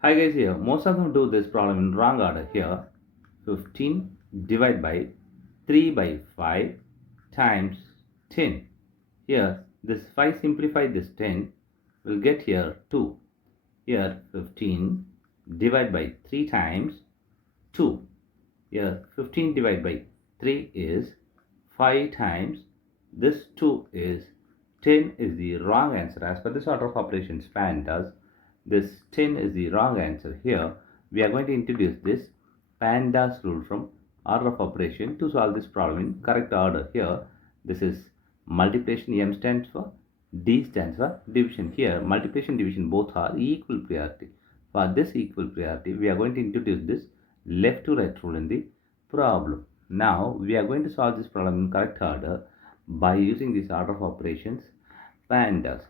Hi guys, here most of them do this problem in wrong order. Here 15 divided by 3 by 5 times 10. Here this 5 simplify this 10 will get here 2. Here 15 divided by 3 times 2. Here 15 divided by 3 is 5 times this 2 is 10 is the wrong answer. As per this order of operations PEMDAS, this 10 is the wrong answer. Here we are going to introduce this PEMDAS rule from order of operation to solve this problem in correct order. Here this is multiplication, M stands for, D stands for division. Here multiplication division both are equal priority. For this equal priority we are going to introduce this left to right rule in the problem. Now we are going to solve this problem in correct order by using this order of operations PEMDAS.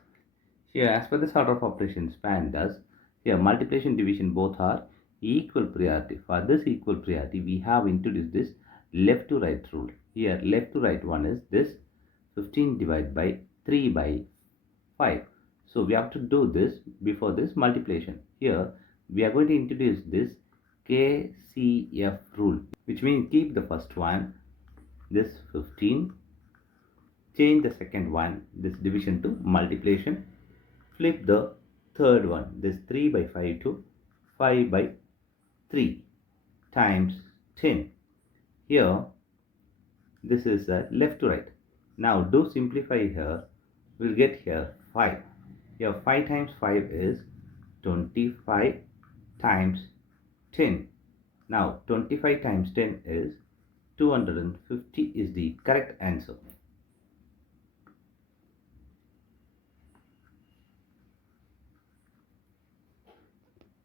Here as per this order of operations PEMDAS, here multiplication division both are equal priority. For this equal priority we have introduced this left to right rule. Here left to right one is this 15 divided by 3 by 5. So we have to do this before this multiplication. Here we are going to introduce this KCF rule, which means keep the first one, this 15, change the second one, this division to multiplication, flip the third one, this 3 by 5 to 5 by 3 times 10. Here this is left to right. Now do simplify here, we'll get here 5. Here 5 times 5 is 25 times 10. Now 25 times 10 is 250 is the correct answer.